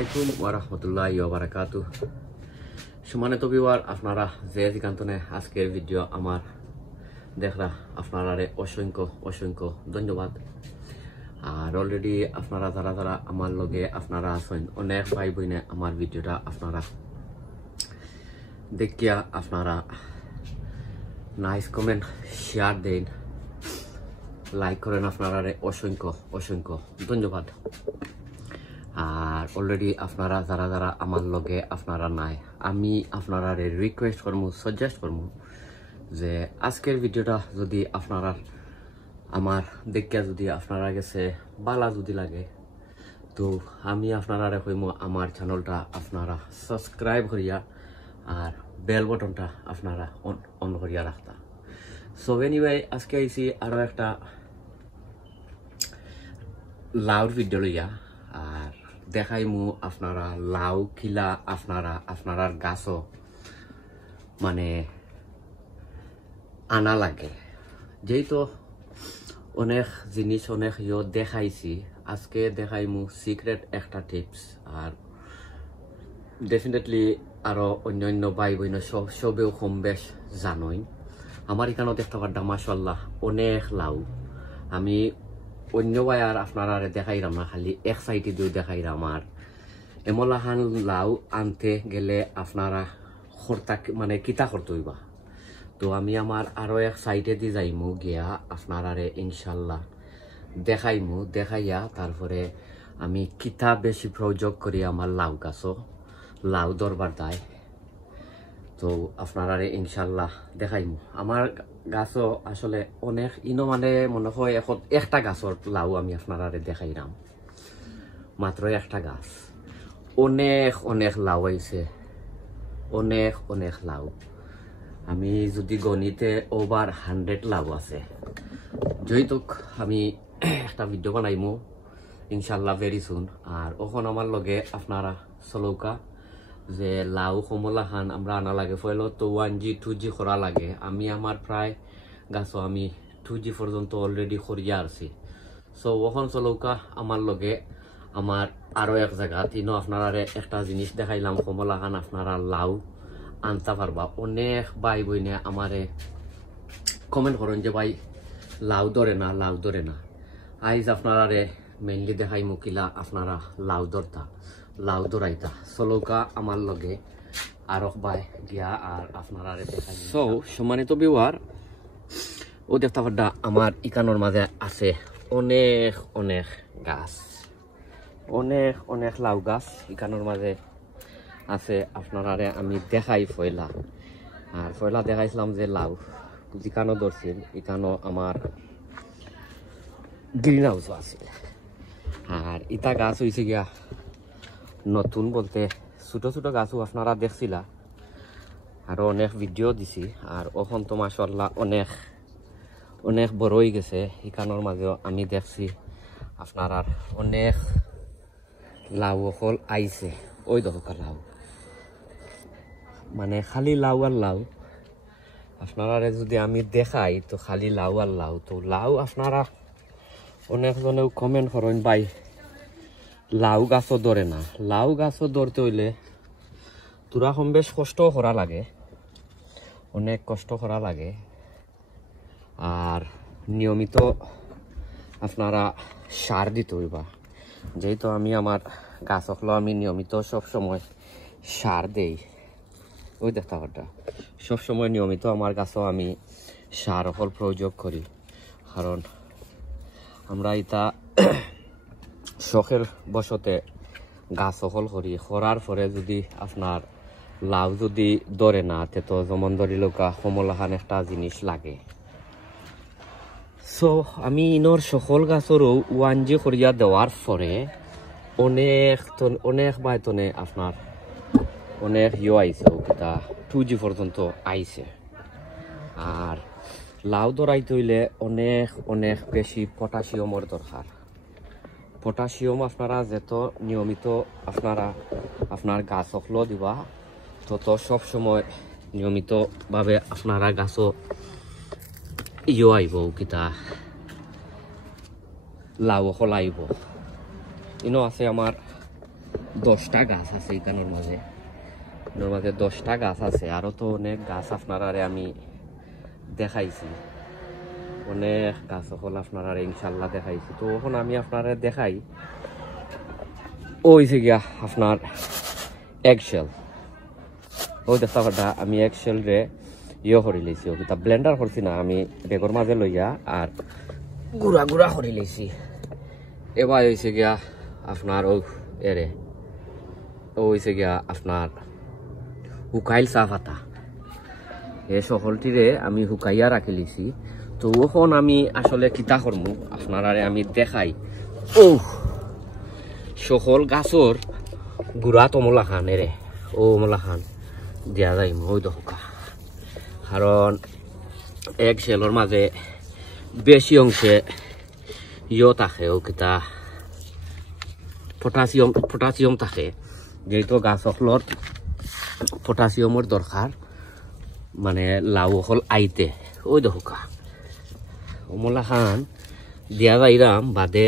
আলাইকুম ওয়া রাহমাতুল্লাহি ওয়া বারাকাতুহু। সম্মানিত ভিউয়ার, আপনারা যে যেখানে আজকের ভিডিও আমার দেখরা আপনারা অসংখ্য অসংখ্য ধন্যবাদ। আর অলরেডি আপনারা যারা যারা আমার লগে আপনারা আছেন, অনেক ভাই বোনে আমার ভিডিওটা আপনারা দেখিয়া আপনারা নাইস কমেন্ট শেয়ার দেন, লাইক করেন, আপনারা অসংখ্য অসংখ্য ধন্যবাদ। আর অলরেডি আপনারা যারা যারা আমার লগে আপনারা নাই, আমি আপনারা রিকোয়েস্ট করবো, সাজেস্ট করবো যে আজকের ভিডিওটা যদি আপনারা আমার দেখিয়া যদি আপনারা গেছে বালা যদি লাগে, তো আমি আপনারা কইমো আমার চ্যানেলটা আপনারা সাবস্ক্রাইব করিয়া আর বেল বটনটা আপনারা অন করিয়া রাখতা। সো এনিওয়ে, আজকে আইছি আরো একটা লাউড ভিডিও লইয়া। আর দেখাইমু আপনারা লাউ কিলা আপনারা গাছও মানে আনা লাগে। যেহেতু অনেক জিনিস অনেক দেখাইছি, আজকে দেখাইমু সিক্রেট একটা টিপস। আর ডেফিনেটলি আরো অন্যান্য ভাই বোন সবেও কম বেশ জানই। আমার এখানেও দেখতে পারতাম মাশাআল্লাহ অনেক লাউ। আমি অন্য ভাই আর আপনারা দেখাইলাম না, খালি এক সাইডে দিয়ে দেখাইলাম। আর এমলাহান লাউ আনতে গেলে আপনারা মানে কিতা করতে হইবা। তো আমি আমার আরো এক সাইডে দিয়ে যাইমু, গিয়া আপনারা ইনশাল্লাহ দেখাইমু। দেখাইয়া তারপরে আমি কিতা বেশি প্রয়োগ করি আমার লাউ গাছও লাউ দরবার দেয়, তো আপনারা ইনশাল্লাহ দেখাইমু। আমার গাছও আসলে অনেক মানে মনে হয় এখন একটা গাছর লাউ আমি আপনারা দেখাইলাম, মাত্র একটা গাছ। অনেক অনেক লাউ আইছে, অনেক অনেক লাউ। আমি যদি গণিতে ওভার 100 লাউ আছে। যেহেতু আমি একটা ভিডিও বানাইমু ইনশাল্লাহ ভেরি সুন। আর ওখান আমার লগে আপনারা চলৌকা যে লাউ কমলা খান আমরা আনা লাগে ফলে তো 1G 2G করা লাগে। আমি আমার প্রায় গাছও আমি 2G পর্যন্ত অলরেডি করিয়া আছি। সো ওখান চলৌকা আমার লগে আমার আরো এক জায়গা তিনও আপনারা একটা জিনিস দেখাইলাম, কমলা খান আপনারা লাউ আনতে পারবা। অনেক ভাই বইনে আমারে কমেন্ট করেন যে ভাই লাউ ধরে না, লাউ ধরে না। আইজ আপনারা মেইনলি দেখাই মুকিলা আপনারা লাউ ধরতা, লাউ ধরাইতা। চলৌকা আমার লগে আর ভাই গিয়া আর আপনারা দেখাই। সো সম্মানিত ভিউয়ার, ও দেখতে পাড্ডা আমার ইকানোর মাঝে আছে অনেক অনেক গাছ, অনেক অনেক লাউ গাছ ইকানোর মাঝে আছে। আপনারা আমি দেখাই ফয়লা। আর ফয়লা দেখাইছিলাম যে লাউ যেখানো ধরছিল, এখানো আমার গ্রিন হাউসও আছে। আর ইটা গাছ হয়েছে গিয়া নতুন বলতে ছোট ছোট গাছও আপনারা দেখছিলা, আরো অনেক ভিডিও দিছি। আর ওখান তো মাশাআল্লাহ অনেক অনেক বড় হয়ে গেছে। এখানোর মাঝেও আমি দেখছি আপনারা অনেক লাউ হল আইছে। ওই দরকার লাউ মানে খালি লাউ আর লাউ। আপনারা যদি আমি দেখাই তো খালি লাউ আর লাউ। তো লাউ আপনারা অনেকজনেও কমেন্ট করেন ভাই লাউ গাছও ধরে না। লাউ গাছও ধরতে হইলে তোরা কম বেশ কষ্ট করা লাগে, অনেক কষ্ট করা লাগে। আর নিয়মিত আপনারা সার দিতে হইবা। যেহেতু আমি আমার গাছ হলো আমি নিয়মিত সব সময় সার দেই। ওই দেখতে পারটা সবসময় নিয়মিত আমার গাছও আমি সার হল প্রয়োগ করি। কারণ আমরা এটা শখের বশতে গাছ হল করি, করার পরে যদি আপনার লাউ যদি ধরে না, তো যেমন ধরি লোকা কমলাহান একটা জিনিস লাগে। সো আমি ইনোর সকল গাছেরও 1G করিয়া দেওয়ার পরে অনেক বাইতনে আপনার অনেক আইছে, ওটা 2G পর্যন্ত আইছে। আর লাউ ধরাইতে হইলে অনেক অনেক বেশি পটাশিয়ামের দরকার। পটাশিয়াম আপনারা যত নিয়মিত আপনারা আপনার গাছ হকলো দিবা, তত সবসময় নিয়মিতভাবে আপনারা গাছও আইব, কিতা লাউ হল আইব। ইনো আছে আমার 10টা গাছ আছে এখানের মাঝে, এর মাঝে 10টা গাছ আছে। আরো তো অনেক গাছ আপনারা আমি দেখাইছি, অনেক গাছ হল আপনারা ইনশাল্লাহ দেখাইছি। তো এখন আমি আপনারা দেখাই ওই যে গিয়া আপনার এগশেল, ওই দেখতে পাটা আমি এগশেল রে করে লইছি, ওটা ব্লেন্ডার করছি না, আমি বেগর মাঝে লইয়া আর গুড়া গুড়া করে লইছি। এবার হয়েছে গিয়া আপনার ও এরে ও হয়েছে গিয়া আপনার শুকাইল চা পাতা, এই সকলটিরে আমি শুকাইয়া রাখি লিছি। তো ওখন আমি আসলে কিতা করমু আপনারা আমি দেখাই। ও সকল গাছর গুড়া তমলা খান এরে ও মলা খান দিয়া যাই ওই দোকা, কারণ এক শেলর মাঝে বেশি অংশে থাকে ও কিতা পটাশিয়াম থাকে, যেহেতু গাছ সকলর পটাশিয়ামের দরকার মানে লাউ হল আইতে ওই দোকা ওমলা খান দিয়া যাইরাম। বাদে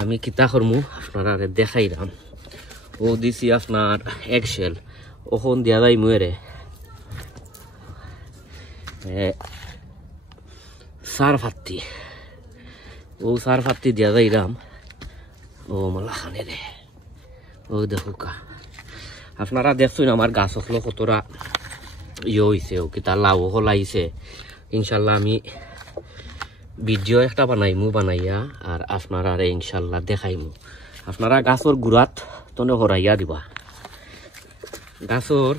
আমি কিতা করমু আপনারা দেখাইরাম। ও দিছি আপনার এগশেল, ওখন দিয়া যাই মুয়েরে সার ফাত্তি, ও সার ফাত্তি দিয়া যাইরাম ও মলা খানে রে ও দেখুকা। আপনারা দেখছেন আমার গাছ হলো কতটা হয়েছে, ও কিতা লাউ হল আইছে। ইনশাল্লাহ আমি ভিডিও একটা বানাইমু, বানাইয়া আর আপনারা ইনশাল্লাহ দেখাইমু। আপনারা গাছর গুড়াত তনে হরাইয়া দিবা, গাছর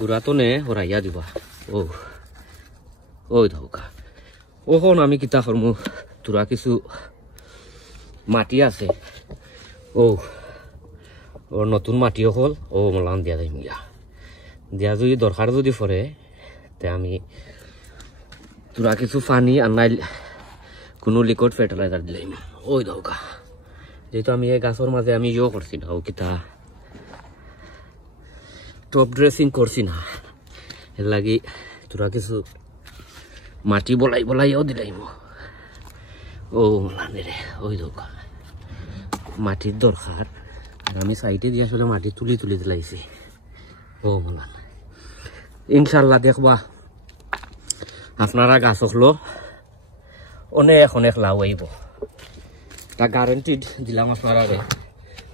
গুড়াতনে হরাইয়া দিবা। ও ওই ধোকা ওখন আমি কিতা করমু, তোরা কিছু মাটি আছে ও ওর নতুন মাটিও হল ও মলান দিয়া যাইম গিয়া, দিয়া যদি দরকার যদি পড়ে তে আমি তোরা কিছু পানি আর নাই কোনো লিকুইড ফার্টিলাইজার দিলাম ওই দৌকা। যেহেতু আমি এই গাছের মাঝে আমি করছি না, ও কিতা টপ ড্রেসিং করছি না, এর লাগি তোরা কিছু মাটি বলাই বলাইও দিলাম ও মলানে রে ওই দৌকা। মাটির দরকার, আর আমি সাইডে দিয়ে আসলে মাটি তুলি তুলি দিলাইছি ও মলান। ইনশাল্লাহ দেখবা আপনারা গাছ হলো অনেক অনেক লাভ আইব, তা গ্যারান্টিড দিলাম আপনারা।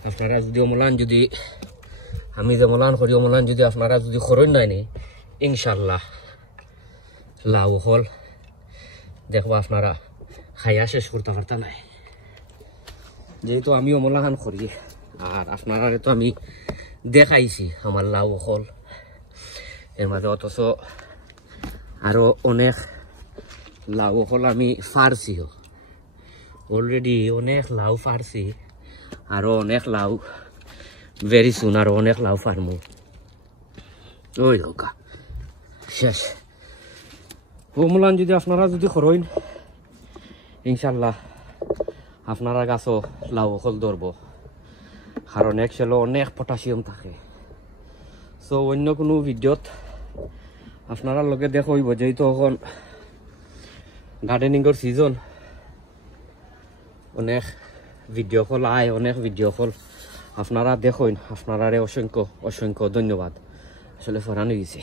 আপনারা যদি অমলান যদি আমি যে মলান করি অমলান যদি আপনারা যদি খরচ নাই নি ইনশাল্লাহ লাভ হল দেখবা আপনারা খাইয়া শেষ করতে পারতা নাই। যেহেতু আমি অমলাখান করি আর আপনারা তো আমি দেখাইছি আমার লাউ হল এর মাঝে, অথচ আরো অনেক লাউ হল আমি ফারছিও অলরেডি, অনেক লাউ ফারছি আরো অনেক লাউ ভেরি সুন আরো অনেক লাউ ফারমু ওই দোকা শেষ। ওমলান যদি আপনারা যদি করেন ইনশাল্লাহ আপনারা গাছও লাউ হল ধরব, কারণ একশাল অনেক পটাশিয়াম থাকে। সো অন্য কোনো ভিডিওত আপনারা লগে দেখইব, যেহেতু এখন গার্ডেনিংয়ের সিজন অনেক ভিডিও কল আয়, অনেক ভিডিও কল আপনারা দেখুন। আপনারা অসংখ্য অসংখ্য ধন্যবাদ, আসলে ফরানো গেছে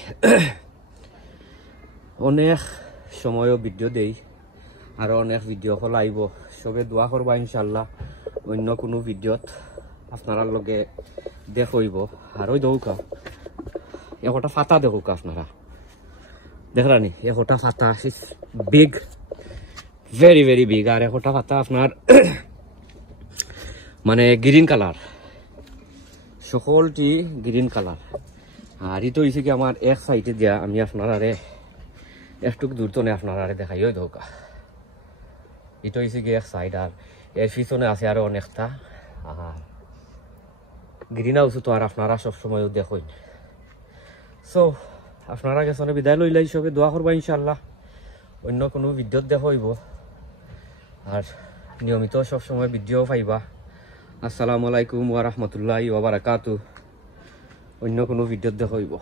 অনেক সময়ও ভিডিও দেই আরো অনেক ভিডিও কল আইব, সবে দোয়া করবা ইনশাল্লাহ অন্য কোনো ভিডিওত আপনারা লগে দেখইব। আর ওই দৌকা একটা ফাতা দেখুক আপনারা দেখলানি, একটা ফাতা বিগ ভেরি ভেরি বিগ, আর একটা ফাতা আপনার মানে গ্রিন কালার, সকলটি গ্রিন কালার। আর এটা হয়েছে কি আমার এক সাইডে দিয়া আমি আপনারা একটু দূর তো আপনারা দেখাই ওই দৌকা। এটা হয়েছে কি এক সাইড, আর এর পিছনে আছে আরো অনেকটা। আর গ্রিন হাউস তো আর আপনারা সবসময় দেখুন। সো আপনারা গেছে বিদায় লইলাই, সবে দোয়া করবা ইনশাল্লাহ অন্য কোনো ভিডিওত দেখইব, আর নিয়মিত সবসময় ভিডিও পাইবা। আসসালামু আলাইকুম ওয়া রাহমাতুল্লাহি ওয়া বারাকাতুহু। অন্য কোনো ভিডিওত দেখইব।